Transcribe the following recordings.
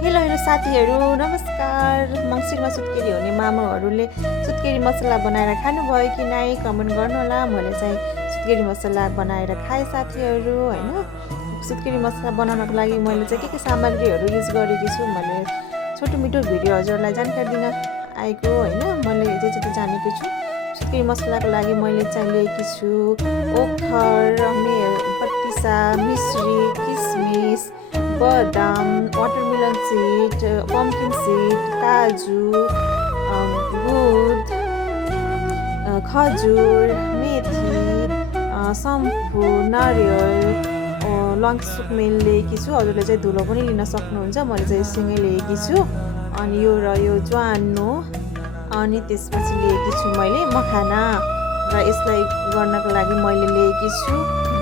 Hello hello साथीहरू नमस्कार। मङ्सिरमा सुत्केरी हुने मामुहरूले सुत्केरी मसला बनाएर खानुभयो कि नै कमेन्ट गर्नुहोला। मैले चाहिँ सुत्केरी मसला बनाएर खाएँ साथीहरू हैन। सुत्केरी मसला बनाउनको लागि मैले चाहिँ के सामग्रीहरू युज गरेकी छु मैले छोटो मिठो भिडियो हजुरलाई जानकारी दिन आएको हैन। मैले जे जानेको छु सुत्केरी मसलाको लागि मैले चाहिँ लिएकी छु ओखर, पत्तिसा, मिश्री, किसमिस, बदाम, वाटरमेलन सीड, पम्पकिन सीड, काजु, गुद, खजुर, मेथी, सम्फू, नारियल, लङ सुकमेल लिएकी छु। हजुरले चाहिँ धुलो पनि लिन सक्नुहुन्छ। मैले चाहिँ सँगै लिएकी छु। अनि यो र यो ज्वानो, अनि त्यसपछि लिएकी छु मैले मखाना र यसलाई गर्नको लागि मैले लिएकी छु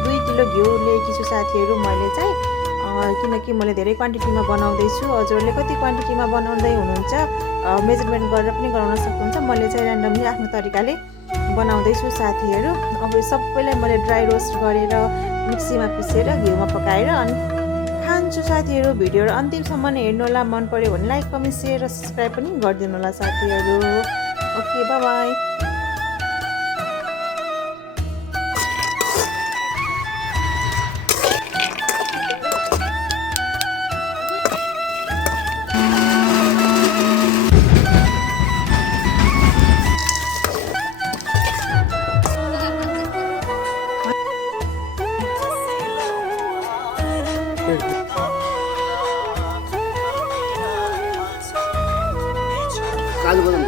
2 किलो घिउ लिएकी छु साथीहरू। मैले चाहिँ किनकि मैले धेरै क्वान्टिटीमा बनाउँदैछु। हजुरले कति क्वान्टिटीमा बनाउँदै हुनुहुन्छ मेजरमेन्ट गरेर पनि गराउन सक्नुहुन्छ। मैले चाहिँ र्यान्डमली आफ्नो तरिकाले बनाउँदैछु साथीहरू। अब सबैलाई मैले ड्राई रोस्ट गरेर मिक्सीमा पिसेर घिउमा पकाएर अनि खान्छु साथीहरू। भिडियोहरू अन्तिमसम्म हेर्नु होला। मन पर्यो भने लाइक, कमेन्ट, सेयर र सब्सक्राइब पनि गरिदिनु होला साथीहरू। Okay, bye bye. कालो बदाम